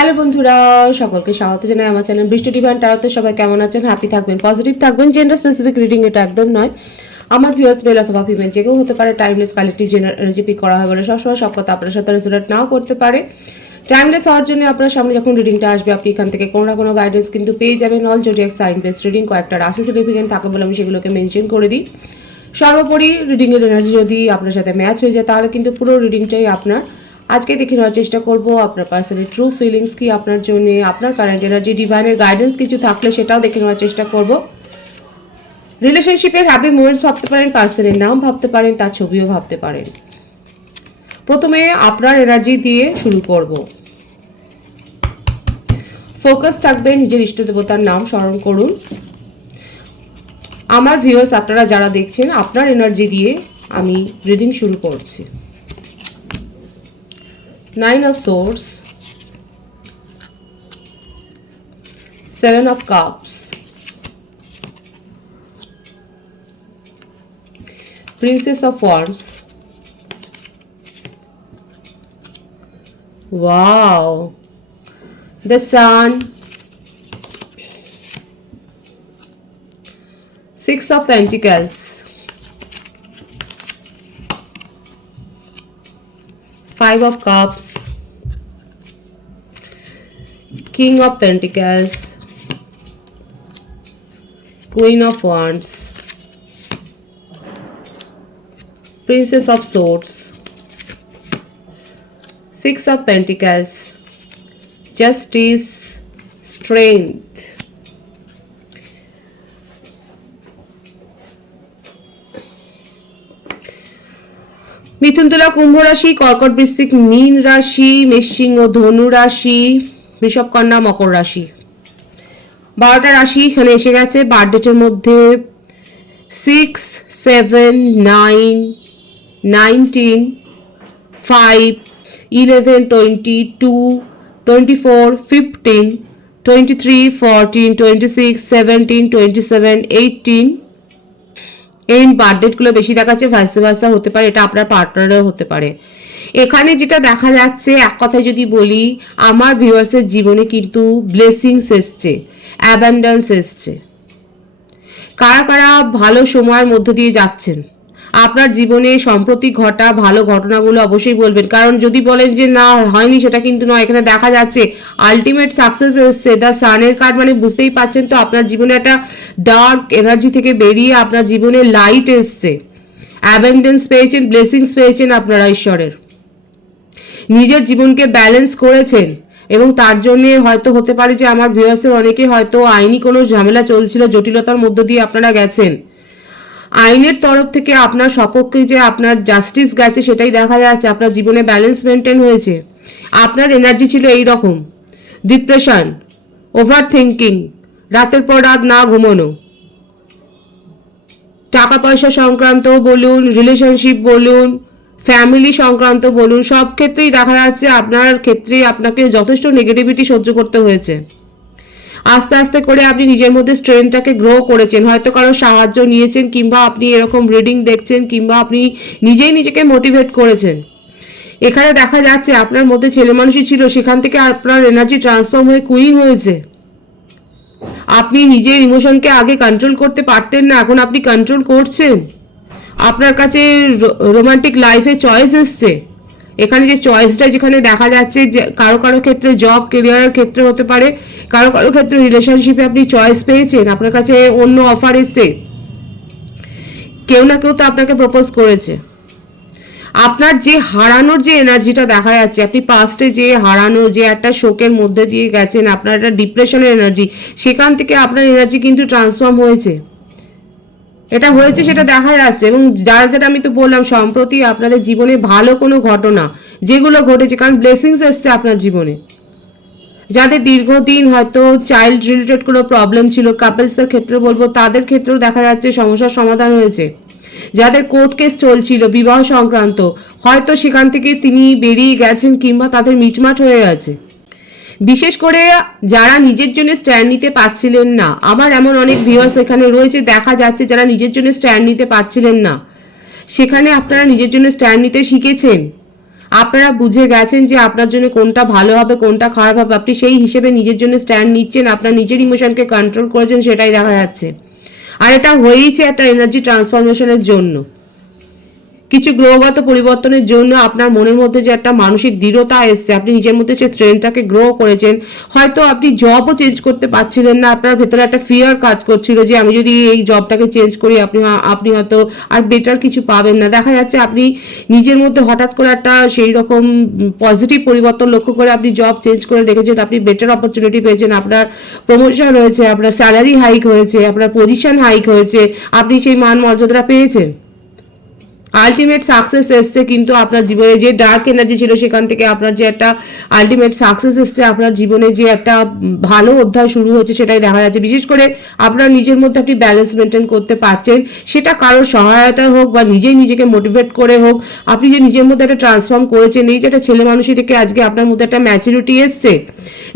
Hello বন্ধুরা, সকলকে স্বাগত জানাই আমার চ্যানেল বৃষ্টি ডিভাইন ট্যারোতে। সবাই কেমন আছেন? হ্যাপি থাকবেন, পজিটিভ থাকবেন। জেন্ডার স্পেসিফিক রিডিং এটা একদম নয়। আমার ভিউয়ার্স মেল অথবা ফিমেল যে কেউ হতে পারে। Timeless collective gender energy pick করা হয় বলে সবসময় সব কথা আপনার সাথে রেজোনেট নাও করতে পারে। টাইমলেস হওয়ার জন্য আপনার সামনে যখন রিডিংটা আসবে আপনি এখান থেকে কোনো না কোনো গাইডেন্স কিন্তু পেয়ে যাবেন। All zodiac sign based reading, কয়েকটা রাশি সিগনিফিকেন্ট থাকে বলে আমি সেগুলোকে মেনশন করে দিই। সর্বোপরি রিডিংয়ের এনার্জি যদি আপনার সাথে ম্যাচ হয়ে যায় তাহলে কিন্তু পুরো রিডিংটাই আপনার। আজকে দেখে নেওয়ার চেষ্টা করব আপনার পার্সনের ট্রু ফিলিংস কি আপনার জন্য, আপনার কারেন্ট এনার্জি, ডিভাইনের গাইডেন্স কিছু থাকলে সেটাও দেখে নেওয়ার চেষ্টা করব। রিলেশনশিপের হ্যাপি মুমেন্টস ভাবতে পারেন, পার্সনের নাম ভাবতে পারেন, তার ছবিও ভাবতে পারেন। প্রথমে আপনার এনার্জি দিয়ে শুরু করব। ফোকাস থাকবে, নিজের ইষ্ট দেবতার নাম স্মরণ করুন। আমার ভিউয়ার্স আপনারা যারা দেখছেন, আপনার এনার্জি দিয়ে আমি রিডিং শুরু করছি। 9 of Swords, 7 of Cups, Princess of Wands. Wow, the Sun, 6 of Pentacles, 5 of Cups, King of Pentacles, Queen of Wands, Princess of Swords, 6 of Pentacles, Justice, Strength. মিথুন, তুলা, কুম্ভ রাশি, কর্কট, বৃশ্চিক, মীন রাশি, মেষ, সিংহ, ধনু রাশি, বৃষভ, কন্যা, মকর রাশি। 12টা রাশি এখানে এসে গেছে। বার্থডেটের মধ্যে 6, 7, 9, 19, 5, 11, 22, 24, 15, 23, 14, 26, 17, 27, 18। এই বার্থডেটগুলো বেশি দেখাচ্ছে, ভাইস ভার্সা হতে পারে, এটা আপনার পার্টনারও হতে পারে। এখানে যেটা দেখা যাচ্ছে, এক কথায় যদি বলি, আমার ভিউয়ার্সের জীবনে কিন্তু ব্লেসিংস এসছে, অ্যাবান্ডেন্স এসছে। কারা কারা ভালো সময়ের মধ্য দিয়ে যাচ্ছেন আপনার জীবনে সম্প্রতি ঘটা ভালো ঘটনাগুলো অবশ্যই বলবেন। কারণ যদি বলেন যে না হয়নি, সেটা কিন্তু নয়। এখানে দেখা যাচ্ছে আলটিমেট সাকসেস এসছে। দ্য সানের কার্ড মানে বুঝতেই পারছেন তো, আপনার জীবনে একটা ডার্ক এনার্জি থেকে বেরিয়ে আপনার জীবনে লাইট এসছে, অ্যাবেন্ডেন্স পেয়েছেন, ব্লেসিংস পেয়েছেন আপনারা ঈশ্বরের। নিজের জীবনকে ব্যালেন্স করেছেন এবং তার জন্য হয়তো হতে পারে যে আমার ভিউয়ার্সের অনেকে হয়তো আইনি কোনো ঝামেলা চলছিল, জটিলতার মধ্য দিয়ে আপনারা গেছেন। আইনের তরফ থেকে আপনার সপক্ষে যে আপনার জাস্টিস গেছে সেটাই দেখা যাচ্ছে। আপনার জীবনে ব্যালেন্স মেনটেন হয়েছে। আপনার এনার্জি ছিল এই রকম: ডিপ্রেশন, ওভার থিঙ্কিং, রাতের পর রাত না ঘুমানো, টাকা পয়সা সংক্রান্ত বলুন, রিলেশনশিপ বলুন, ফ্যামিলি সংক্রান্ত বলুন, সব ক্ষেত্রেই দেখা যাচ্ছে আপনার ক্ষেত্রে আপনাকে যথেষ্ট নেগেটিভিটি সহ্য করতে হয়েছে। আস্তে আস্তে করে আপনি নিজের মধ্যে স্ট্রেংথটাকে গ্রো করেছেন, হয়তো কারো সাহায্য নিয়েছেন, কিংবা আপনি এরকম রিডিং দেখছেন, কিংবা আপনি নিজেই নিজেকে মোটিভেট করেছেন। এখানে দেখা যাচ্ছে আপনার মধ্যে ছেলে মানুষই ছিল, সেখান থেকে আপনার এনার্জি ট্রান্সফর্ম হয়ে কুইন হয়েছে। আপনি নিজের ইমোশনকে আগে কন্ট্রোল করতে পারতেন না, এখন আপনি কন্ট্রোল করছেন। আপনার কাছে রোমান্টিক লাইফে চয়েস এসছে। এখানে যে চয়েসটা যেখানে দেখা যাচ্ছে, যে কারো কারো ক্ষেত্রে জব কেরিয়ারের ক্ষেত্রে হতে পারে, কারো কারো ক্ষেত্রে রিলেশনশিপে আপনি চয়েস পেয়েছেন, আপনার কাছে অন্য অফার এসছে, কেউ না কেউ তো আপনাকে প্রপোজ করেছে। আপনার যে হারানোর যে এনার্জিটা দেখা যাচ্ছে, আপনি পাস্টে যে হারানো, যে একটা শোকের মধ্যে দিয়ে গেছেন, আপনার একটা ডিপ্রেশনের এনার্জি, সেখান থেকে আপনার এনার্জি কিন্তু ট্রান্সফর্ম হয়েছে। এটা হয়েছে সেটা দেখা যাচ্ছে। এবং যারা যেটা আমি তো বললাম, সম্প্রতি আপনাদের জীবনে ভালো কোনো ঘটনা যেগুলো ঘটেছে, কারণ ব্লেসিংস এসছে আপনার জীবনে। যাদের দীর্ঘদিন হয়তো চাইল্ড রিলেটেড কোনো প্রবলেম ছিল, কাপলসের ক্ষেত্রে বলবো, তাদের ক্ষেত্রেও দেখা যাচ্ছে সমস্যার সমাধান হয়েছে। যাদের কোর্ট কেস চলছিল বিবাহ সংক্রান্ত, হয়তো সেখান থেকে তিনি বেরিয়ে গেছেন, কিংবা তাদের মিটমাট হয়ে গেছে। বিশেষ করে যারা নিজের জন্য স্ট্যান্ড নিতে পারছিলেন না, আমার এমন অনেক ভিউয়ার্স এখানে রয়েছে দেখা যাচ্ছে যারা নিজের জন্য স্ট্যান্ড নিতে পারছিলেন না, সেখানে আপনারা নিজের জন্য স্ট্যান্ড নিতে শিখেছেন। আপনারা বুঝে গেছেন যে আপনার জন্য কোনটা ভালো হবে কোনটা খারাপ হবে, আপনি সেই হিসেবে নিজের জন্য স্ট্যান্ড নিচ্ছেন, আপনার নিজের ইমোশনকে কন্ট্রোল করেছেন, সেটাই দেখা যাচ্ছে। আর এটা হয়েইছে একটা এনার্জি ট্রান্সফরমেশনের জন্য, কিছু গ্রহগত পরিবর্তনের জন্য আপনার মনের মধ্যে যে একটা মানসিক দৃঢ়তা এসছে, আপনি নিজের মধ্যে সেই স্ট্রেংথটাকে গ্রো করেছেন। হয়তো আপনি জবও চেঞ্জ করতে পারছিলেন না, আপনার ভেতরে একটা ফিয়ার কাজ করছিল যে আমি যদি এই জবটাকে চেঞ্জ করি আপনি হয়তো আর বেটার কিছু পাবেন না। দেখা যাচ্ছে আপনি নিজের মধ্যে হঠাৎ করে একটা সেই রকম পজিটিভ পরিবর্তন লক্ষ্য করে আপনি জব চেঞ্জ করে দেখেছেন, আপনি বেটার অপরচুনিটি পেয়েছেন, আপনার প্রমোশন হয়েছে, আপনার স্যালারি হাইক হয়েছে, আপনার পজিশন হাইক হয়েছে, আপনি সেই মান মর্যাদাটা পেয়েছেন। আলটিমেট সাকসেস এসছে, কিন্তু আপনার জীবনে যে ডার্ক এনার্জি ছিল সেখান থেকে আপনার যে একটা আলটিমেট সাকসেস এসছে, আপনার জীবনে যে একটা ভালো অধ্যায় শুরু হচ্ছে সেটাই দেখা যাচ্ছে। বিশেষ করে আপনার নিজের মধ্যে একটি ব্যালেন্স মেনটেন করতে পারছেন, সেটা কারোর সহায়তায় হোক বা নিজেই নিজেকে মোটিভেট করে হোক, আপনি যে নিজের মধ্যে একটা ট্রান্সফর্ম করেছেন, এই যে একটা ছেলে মানুষই থেকে আজকে আপনার মধ্যে একটা ম্যাচুরিটি এসছে।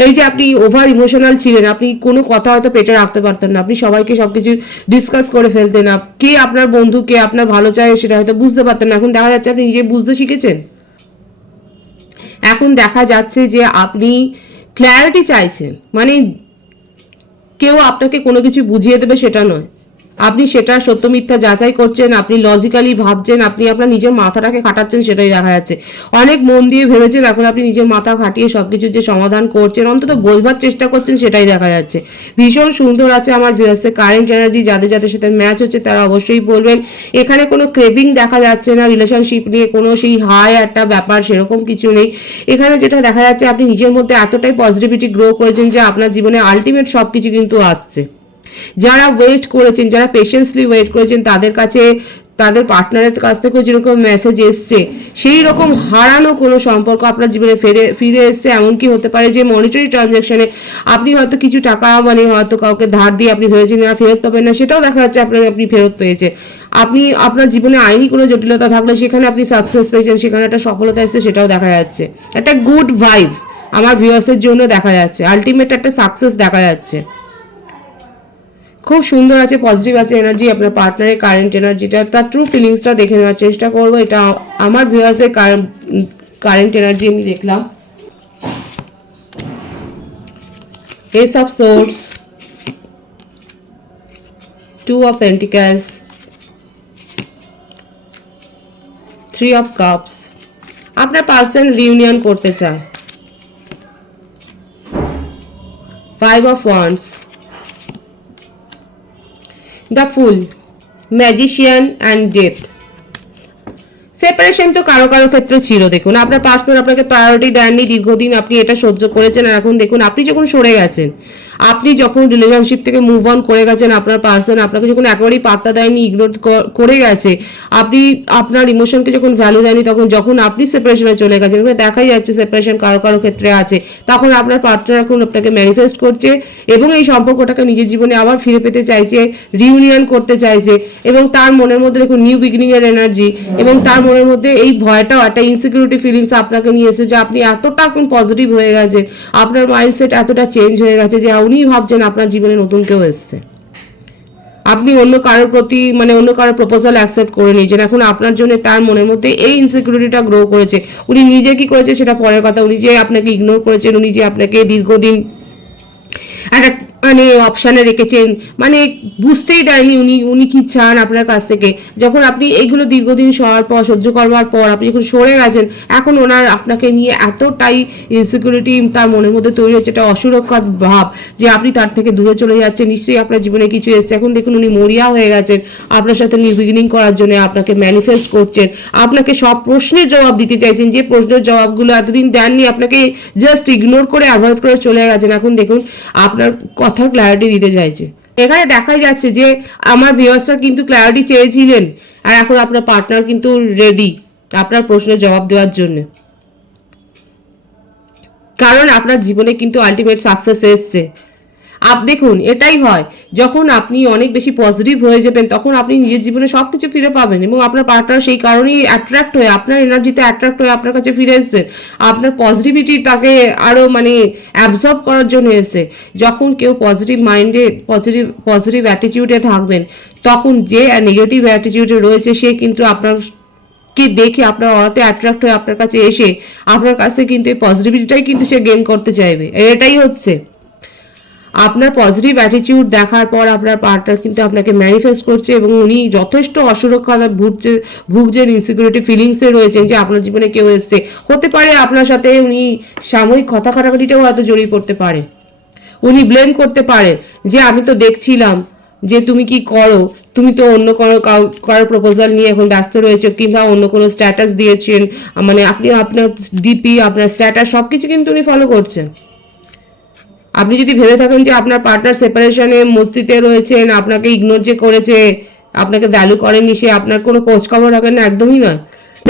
এই যে আপনি ওভার ইমোশনাল ছিলেন, আপনি কোনো কথা হয়তো পেটে রাখতে পারতেন না, আপনি সবাইকে সবকিছু ডিসকাস করে ফেলতেন, কে আপনার বন্ধু কে আপনার ভালো চায় সেটা হয়তো বুঝতে পারতেন না। এখন দেখা যাচ্ছে আপনি নিজে বুঝতে শিখেছেন। এখন দেখা যাচ্ছে যে আপনি ক্ল্যারিটি চাইছেন, মানে কেউ আপনাকে কোনো কিছু বুঝিয়ে দেবে সেটা নয়, আপনি সেটা সত্য মিথ্যা যাচাই করছেন, আপনি লজিক্যালি ভাবছেন, আপনি আপনার নিজের মাথাটাকে খাটাচ্ছেন, সেটাই দেখা যাচ্ছে। অনেক মন দিয়ে ভেবেছেন, এখন আপনি নিজের মাথা খাটিয়ে সবকিছুর যে সমাধান করছেন, অন্তত বোঝবার চেষ্টা করছেন, সেটাই দেখা যাচ্ছে। ভীষণ সুন্দর আছে আমার ভিউয়ার্সের কারেন্ট এনার্জি, যাদের যাদের সাথে ম্যাচ হচ্ছে তারা অবশ্যই বলবেন। এখানে কোনো ক্রেভিং দেখা যাচ্ছে না, রিলেশনশিপ নিয়ে কোনো সেই হাই একটা ব্যাপার সেরকম কিছু নেই। এখানে যেটা দেখা যাচ্ছে আপনি নিজের মধ্যে এতটাই পজিটিভিটি গ্রো করেছেন যে আপনার জীবনে আলটিমেট সব কিছু কিন্তু আসছে। যারা ওয়েট করেছেন, যারা পেশেন্সলি ওয়েট করেছেন, তাদের কাছে তাদের পার্টনারের কাছ থেকেও যেরকম মেসেজ এসছে, সেই রকম হারানো কোনো সম্পর্ক আপনার জীবনে ফিরে এসছে। এমনকি হতে পারে যে মনিটারি ট্রানজ্যাকশনে আপনি হয়তো কিছু টাকা মানে হয়তো কাউকে ধার দিয়ে আপনি ভেবেছেন না ফেরত পাবেন না, সেটাও দেখা যাচ্ছে আপনি ফেরত পেয়েছে। আপনি আপনার জীবনে আইনি কোনো জটিলতা থাকলে সেখানে আপনি সাকসেস পেয়েছেন, সেখানে একটা সফলতা এসছে, সেটাও দেখা যাচ্ছে। একটা গুড ভাইবস আমার ভিউয়ার্সের জন্য দেখা যাচ্ছে, আলটিমেট একটা সাকসেস দেখা যাচ্ছে। খুব সুন্দর আছে, পজিটিভ আছে এনার্জি। আপনার পার্টনারের কারেন্ট এনার্জিটা, তার ট্রু ফিলিংসটা দেখে নেওয়ার চেষ্টা করবো। এটা আমার ভিউয়ার্সের কারেন্ট এনার্জি আমি দেখলাম। Ace of swords, two of pentacles, three of cups. আপনার পার্সন রিউনিয়ন করতে চায়। Five of wands, the fool, magician and death. Separation তো কারো কারো ক্ষেত্রে ছিল। দেখুন আপনার পার্টনার আপনাকে প্রায়োরিটি দেননি, দীর্ঘদিন আপনি এটা সহ্য করেছেন, আর এখন দেখুন আপনি যখন সরে গেছেন, আপনি যখন রিলেশনশিপ থেকে মুভ অন করে গেছেন, আপনার পার্সন আপনাকে যখন একেবারেই পাত্তা দেয়নি, ইগনোর করে গেছে, আপনি আপনার ইমোশনকে যখন ভ্যালু দেয়নি, যখন আপনি সেপারেশনে চলে গেছেন, দেখাই যাচ্ছে সেপারেশন কারো কারো ক্ষেত্রে আছে, তখন আপনার পার্টনার এখন আপনাকে ম্যানিফেস্ট করছে এবং এই সম্পর্কটাকে নিজের জীবনে আবার ফিরে পেতে চাইছে, রিউনিয়ন করতে চাইছে, এবং তার মনের মধ্যে দেখুন নিউ বিগিনিং এর এনার্জি, এবং তার মনের মধ্যে এই ভয়টাও একটা ইনসিকিউরিটি ফিলিংস আপনাকে নিয়ে এসেছে যে আপনি এতটা এখন পজিটিভ হয়ে গেছে, আপনার মাইন্ডসেট এতটা চেঞ্জ হয়ে গেছে যে উনি ভাবছেন আপনার জীবনে নতুন কেউ এসছে। আপনি অন্য কারোর প্রতি মানে অন্য কারোর প্রপোজাল অ্যাকসেপ্ট করে নিয়েছেন, এখন আপনার জন্য তার মনের মধ্যে এই ইনসিকিউরিটিটা গ্রো করেছে। উনি নিজে কি করেছে সেটা পরের কথা, উনি যে আপনাকে ইগনোর করেছেন, উনি যে আপনাকে দীর্ঘদিন একটা মানে অপশানে রেখেছেন, মানে বুঝতেই দেয়নি উনি কি চান আপনার কাছ থেকে। যখন আপনি এইগুলো দীর্ঘদিন সহ্য করবার পর আপনি যখন সরে গেছেন, এখন ওনার আপনাকে নিয়ে এতটাই ইনসিকিউরিটি তার মনের মধ্যে তৈরি হচ্ছে, একটা অসুরক্ষা ভাব যে আপনি তার থেকে দূরে চলে যাচ্ছেন, নিশ্চয়ই আপনার জীবনে কিছু এসছে। এখন দেখুন উনি মরিয়া হয়ে গেছেন আপনার সাথে নিউ বিগিনিং করার জন্য, আপনাকে ম্যানিফেস্ট করছেন, আপনাকে সব প্রশ্নের জবাব দিতে চাইছেন, যে প্রশ্নের জবাবগুলো এতদিন দেননি, আপনাকে জাস্ট ইগনোর করে অ্যাভয়েড করে চলে গেছেন। এখন দেখুন আপনার কথার ক্ল্যারিটি দিতে চাইছে। এখানে দেখাই যাচ্ছে যে আমার ভিউয়ার্সরা কিন্তু ক্ল্যারিটি চেয়েছিলেন, আর এখন আপনার পার্টনার কিন্তু রেডি আপনার প্রশ্নের জবাব দেওয়ার জন্য, কারণ আপনার জীবনে কিন্তু আলটিমেট সাকসেস এসছে। দেখুন এটাই হয়, যখন আপনি অনেক বেশি পজিটিভ হয়ে যাবেন তখন আপনি নিজের জীবনে সব কিছু ফিরে পাবেন, এবং আপনার পার্টনার সেই কারণেই অ্যাট্রাক্ট হয়ে আপনার এনার্জিতে অ্যাট্রাক্ট হয়ে আপনার কাছে ফিরে এসেছেন, আপনার পজিটিভিটি তাকে আরও মানে অ্যাবজর্ব করার জন্য এসে। যখন কেউ পজিটিভ মাইন্ডে পজিটিভ অ্যাটিটিউডে থাকবেন, তখন যে নেগেটিভ অ্যাটিটিউডে রয়েছে সে কিন্তু আপনার কি দেখে আপনার অরাতে অ্যাট্রাক্ট হয়ে আপনার কাছে এসে আপনার কাছ থেকে কিন্তু এই পজিটিভিটিটাই কিন্তু সে গেইন করতে চাইবে। এটাই হচ্ছে আপনার পজিটিভ অ্যাটিটিউড দেখার পর আপনার পার্টনার কিন্তু আপনাকে ম্যানিফেস্ট করছে এবং উনি যথেষ্ট অসুরক্ষতা ভুগছেন, ইনসিকিউরিটি ফিলিংসে রয়েছেন যে আপনার জীবনে কেউ এসছে। হতে পারে আপনার সাথে উনি সাময়িক কথা কাটাকাটিটাও হয়তো জড়িয়ে পড়তে পারে, উনি ব্লেম করতে পারে যে আমি তো দেখছিলাম যে তুমি কি করো, তুমি তো অন্য কোনো কারোর প্রপোজাল নিয়ে এখন ব্যস্ত রয়েছে, কিংবা অন্য কোনো স্ট্যাটাস দিয়েছেন, মানে আপনি আপনার ডিপি আপনার স্ট্যাটাস সব কিছু কিন্তু উনি ফলো করছেন। আপনি যদি ভেবে থাকেন যে আপনার পার্টনার সেপারেশনে মস্তিতে রয়েছেন, আপনাকে ইগনোর যে করেছে, আপনাকে ভ্যালু করেনি, সে আপনার কোনো খোঁজ খবর রাখেন না, একদমই নয়।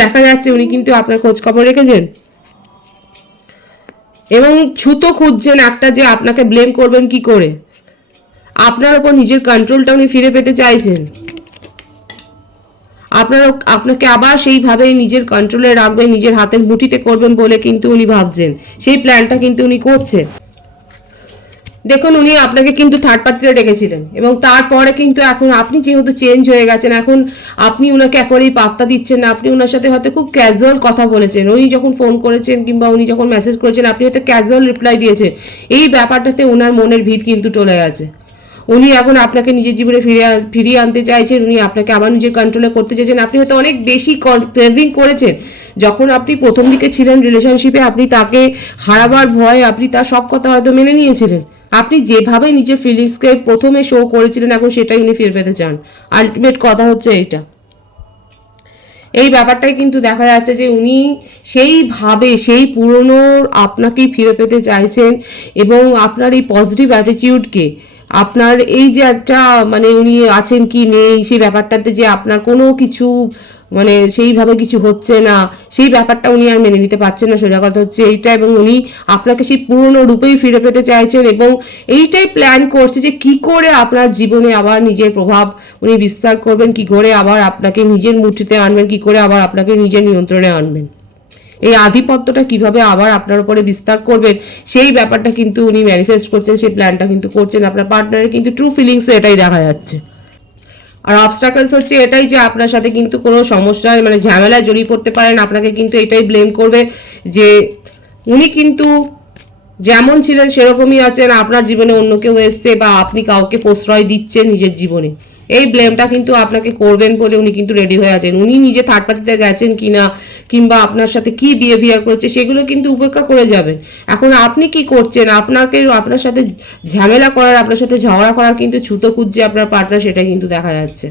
দেখা যাচ্ছে উনি কিন্তু আপনার খোঁজ খবর রেখেছেন এবং ছুতো খুঁজছেন একটা যে আপনাকে ব্লেম করবেন কি করে। আপনার ওপর নিজের কন্ট্রোলটা উনি ফিরে পেতে চাইছেন, আপনাকে আবার সেইভাবেই নিজের কন্ট্রোলে রাখবেন, নিজের হাতের মুঠিতে করবেন বলে কিন্তু উনি ভাবছেন, সেই প্ল্যানটা কিন্তু উনি করছেন। দেখুন উনি আপনাকে কিন্তু থার্ড পার্টিতে ডেকেছিলেন এবং তারপরে কিন্তু এখন আপনি যেহেতু চেঞ্জ হয়ে গেছেন, এখন আপনি ওনাকে একেবারেই পাত্তা দিচ্ছেন না। আপনি ওনার সাথে হয়তো খুব ক্যাজুয়াল কথা বলেছেন, উনি যখন ফোন করেছেন কিংবা উনি যখন মেসেজ করেছেন আপনি হয়তো ক্যাজুয়াল রিপ্লাই দিয়েছেন। এই ব্যাপারটাতে ওনার মনের ভিত কিন্তু টলে গেছে। উনি এখন আপনাকে নিজের জীবনে ফিরিয়ে আনতে চাইছেন, উনি আপনাকে আবার নিজের কন্ট্রোলে করতে চাইছেন। আপনি হয়তো অনেক বেশি ক্রেভিং করেছেন। যখন আপনি প্রথম দিকে ছিলেন রিলেশনশিপে, আপনি তাকে হারাবার ভয়ে আপনি তার সব কথা হয়তো মেনে নিয়েছিলেন। আপনি যেভাবে নিজের ফিলিংসকে প্রথমে শো করেছিলেন, এখন সেটাই উনি ফিরে পেতে চান। আলটিমেট কথা হচ্ছে এইটা, এই ব্যাপারটাই কিন্তু দেখা যাচ্ছে যে উনি সেইভাবে সেই পুরনো আপনাকেই ফিরে পেতে চাইছেন এবং আপনার এই পজিটিভ অ্যাটিটিউডকে, আপনার এই যে একটা মানে উনি আছেন কি নেই সেই ব্যাপারটাতে যে আপনার কোনো কিছু মানে সেইভাবে কিছু হচ্ছে না, সেই ব্যাপারটা উনি আর মেনে নিতে পারছেন না। সোজা কথা হচ্ছে এইটা, এবং উনি আপনাকে সেই পুরনো রূপেই ফিরে পেতে চাইছেন এবং এইটাই প্ল্যান করছে যে কি করে আপনার জীবনে আবার নিজের প্রভাব উনি বিস্তার করবেন, কি করে আবার আপনাকে নিজের মুঠিতে আনবেন, কি করে আবার আপনাকে নিজের নিয়ন্ত্রণে আনবেন, এই আধিপত্যটা কিভাবে আবার আপনার উপরে বিস্তার করবেন, সেই ব্যাপারটা কিন্তু উনি ম্যানিফেস্ট করছেন, সেই প্ল্যানটা কিন্তু করছেন। আপনার পার্টনারের কিন্তু ট্রু ফিলিংসে এটাই দেখা যাচ্ছে। আর অবস্ট্রাকলস হচ্ছে এটাই যে আপনার সাথে কিন্তু কোনো সমস্যায় মানে ঝামেলায় জড়িয়ে পড়তে পারেন, আপনাকে কিন্তু এটাই ব্লেম করবে যে উনি কিন্তু যেমন ছিলেন সেরকমই আছেন, আপনার জীবনে অন্য কেউ এসছে বা আপনি কাউকে প্রশ্রয় দিচ্ছেন নিজের জীবনে, এই ব্লেমটা কিন্তু আপনাকে করবেন বলে উনি কিন্তু রেডি হয়ে আছেন। উনি নিজে থার্ড পার্টিতে গেছেন কিনা কিংবা আপনার সাথে কি বিহেভিয়ার করেছে সেগুলো কিন্তু উপেক্ষা করে যাবেন। এখন আপনি কি করছেন, আপনার সাথে ঝামেলা করার, আপনার সাথে ঝগড়া করার কিন্তু ছুতো খুঁজছে আপনার পার্টনার, সেটা কিন্তু দেখা যাচ্ছে।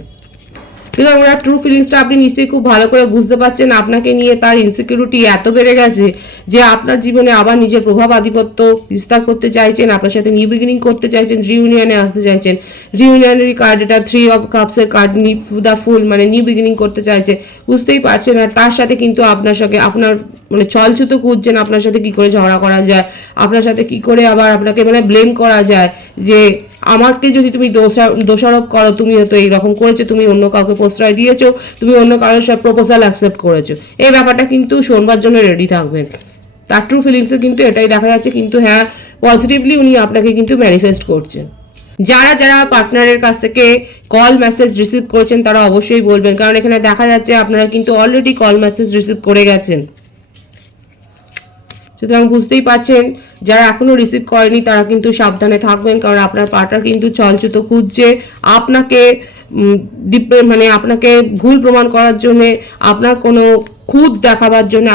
সুতরাং ওনার ট্রু ফিলিংসটা আপনি নিশ্চয়ই খুব ভালো করে বুঝতে পারছেন। আপনাকে নিয়ে তার ইনসিকিউরিটি এত বেড়ে গেছে যে আপনার জীবনে আবার নিজের প্রভাব আধিপত্য বিস্তার করতে চাইছেন, আপনার সাথে নিউ বিগিনিং করতে চাইছেন, রিউনিয়নে আসতে চাইছেন। রিউনিয়নের কার্ড এটা 3 of Cups-এর কার্ড, দ্য ফুল, মানে নিউ বিগিনিং করতে চাইছে, বুঝতেই পারছেন। আর তার সাথে কিন্তু আপনার সাথে আপনার মানে ছলছুতো খুঁজছেন, আপনার সাথে কি করে ঝগড়া করা যায়, আপনার সাথে কি করে আবার আপনাকে মানে ব্লেম করা যায় যে আমাকে যদি তুমি দোষারোপ করো, তুমি হয়তো এইরকম করেছো, তুমি অন্য কাউকে প্রশ্রয় দিয়েছো, তুমি অন্য কারোর সব প্রপোজাল অ্যাকসেপ্ট করেছো। এই ব্যাপারটা কিন্তু শোনবার জন্য রেডি থাকবেন। তার ট্রু ফিলিংসে কিন্তু এটাই দেখা যাচ্ছে, কিন্তু হ্যাঁ পজিটিভলি উনি আপনাকে কিন্তু ম্যানিফেস্ট করছেন। যারা যারা পার্টনারের কাছ থেকে কল মেসেজ রিসিভ করেছেন তারা অবশ্যই বলবেন, কারণ এখানে দেখা যাচ্ছে আপনারা কিন্তু অলরেডি কল মেসেজ রিসিভ করে গেছেন। সুতরাং বুঝতেই পারছেন যারা এখনো রিসিভ করেনি তারা কিন্তু সাবধানে থাকবেন, কারণ আপনার পার্টনার কিন্তু ছলছুতো খুঁজছে আপনাকে মানে আপনাকে ভুল প্রমাণ করার জন্য, আপনার কোনো খুদ দেখাবার জন্য,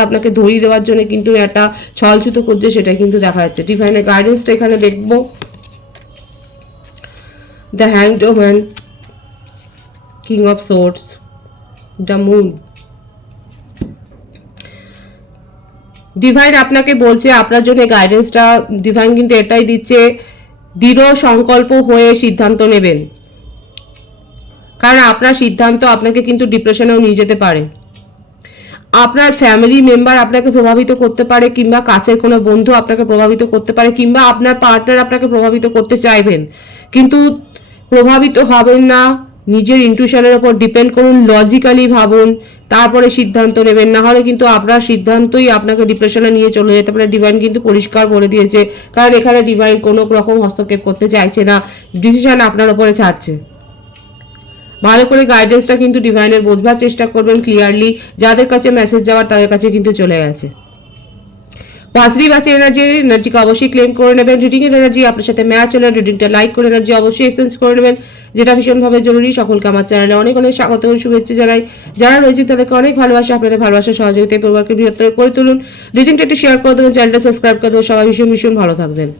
আপনাকে ধরিয়ে দেওয়ার জন্য কিন্তু একটা ছলছুতো খুঁজছে, সেটা কিন্তু দেখা যাচ্ছে। ডিভাইনের গাইডেন্সটা এখানে দেখবো, the hanged woman, king of swords, the moon. Divine আপনাকে বলছে, আপনার জন্য গাইডেন্সটা ডিভাইন কিন্তু এটাই দিচ্ছে, দৃঢ় সংকল্প হয়ে সিদ্ধান্ত নেবেন, কারণ আপনার সিদ্ধান্ত আপনাকে কিন্তু ডিপ্রেশনেও নিয়ে যেতে পারে। আপনার ফ্যামিলি মেম্বার আপনাকে প্রভাবিত করতে পারে, কিংবা কাছের কোনো বন্ধু আপনাকে প্রভাবিত করতে পারে, কিংবা আপনার পার্টনার আপনাকে প্রভাবিত করতে চাইবেন, কিন্তু প্রভাবিত হবেন না। নিজের ইনটিউশনের উপর ডিপেন্ড করুন, লজিক্যালি ভাবুন, তারপরে সিদ্ধান্ত নেবেন, না হলে কিন্তু আপনার সিদ্ধান্তই আপনাকে ডিপ্রেশনে নিয়ে চলে যেতে পারে। ডিভাইন কিন্তু পরিষ্কার বলে দিয়েছে, কারণ এখানে ডিভাইন কোনো রকম হস্তক্ষেপ করতে চাইছে না, ডিসিশন আপনার উপরে ছাড়ছে। ভালো করে গাইডেন্সটা কিন্তু ডিভাইনের বোঝবার চেষ্টা করবেন ক্লিয়ারলি। যাদের কাছে মেসেজ যাওয়ার তাদের কাছে কিন্তু চলে গেছে। পজিটিভ আছে এনার্জিকে অবশ্যই ক্লেম করে নেবেন। রিডিং এর এনার্জি আপনার সাথে ম্যাচ হলে রিডিংটা লাইক করে এনার্জি অবশ্যই এক্সচেঞ্জ করে নেবেন, যেটা ভীষণভাবে জরুরি। সকলকে আমার চ্যানেলে অনেক অনেক স্বাগত ও শুভেচ্ছা জানাই। যারা রয়েছে তাদেরকে অনেক ভালোবাসা, আপনাদের ভালোবাসা সহযোগিতায় পরিবারকে বৃহত্তর করে তুলুন। রিডিংটা একটু শেয়ার করে দেবেন, চ্যানেলটা সাবস্ক্রাইব করে দেবেন। সবাই ভীষণ ভীষণ ভালো থাকবেন।